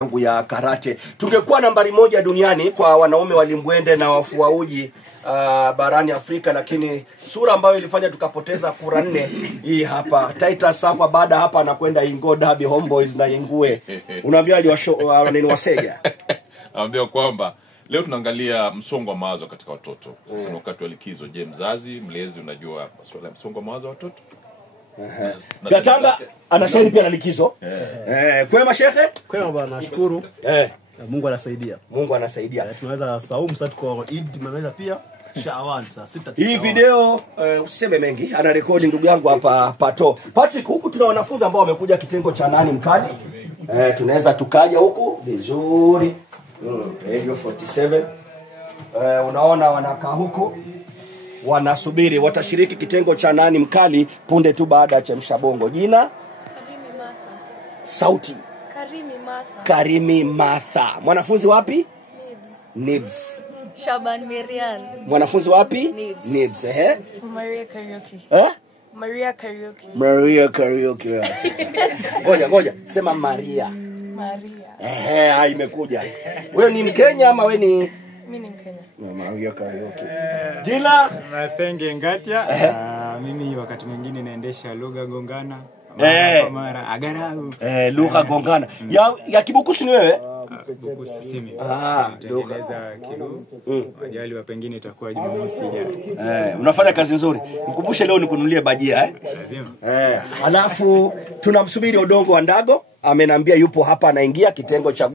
ya karate. Tungekuwa nambari 1 duniani kwa wanaume walimbwende na wafua uji barani Afrika, lakini sura ambayo ilifanya tukapoteza kura 4 hii hapa. Titus hapa baada hapa anakwenda Ingo Derby Homeboys na Ingue. Unaambiaje nini Wasega? Naambia kwamba leo tunaangalia msongo wa mawazo katika watoto. Sasa ni wakati wa likizo. Je, mzazi, mlezi unajua masuala ya msongo wa mawazo wa watoto? Gatanga anashiri pia na likizo. Kwema shehe? Kwema bwana, nashukuru. Mungu anasaidia. Mungu anasaidia. Tunaweza saumu sasa, tuko Eid, tunaweza pia Shaawan saa 6. Hii video usiseme mengi, ana rekodi ndugu yangu hapa Pato. Patrick, huku tuna wanafunzi ambao wamekuja kitengo cha nani mkali. Tunaweza tukaja huku vizuri. Radio 47. Unaona wanakaa huku wanasubiri, watashiriki kitengo cha nani mkali punde tu baada ya chemsha bongo. Jina? Karimi Martha. Sauti? Karimi Martha. Mwanafunzi wapi? Nibs. Shaban Miriam. Mwanafunzi wapi? Nibs. Maria Karaoke. Ngoja, sema Maria. Imekuja. Wewe ni Mkenya ama wewe ni? Mimi ni Mkenya. Maria Karaoke. Jina? Mapenge Ngatia. Mimi wakati mwingine naendesha lugha gongana. Mara agarau. Lugha gongana. Ya Kibukusu ni wewe? Bukusu simi. Tengeneza kilu. Wajali wa pengine itakuwa Jumamosi ijayo. Unafanya kazi nzuri. Mkumbushe leo nikununulie bajia Lazima. Alafu tunamsubiri Odongo wa Ndago, amenambia yupo hapa anaingia kitengo cha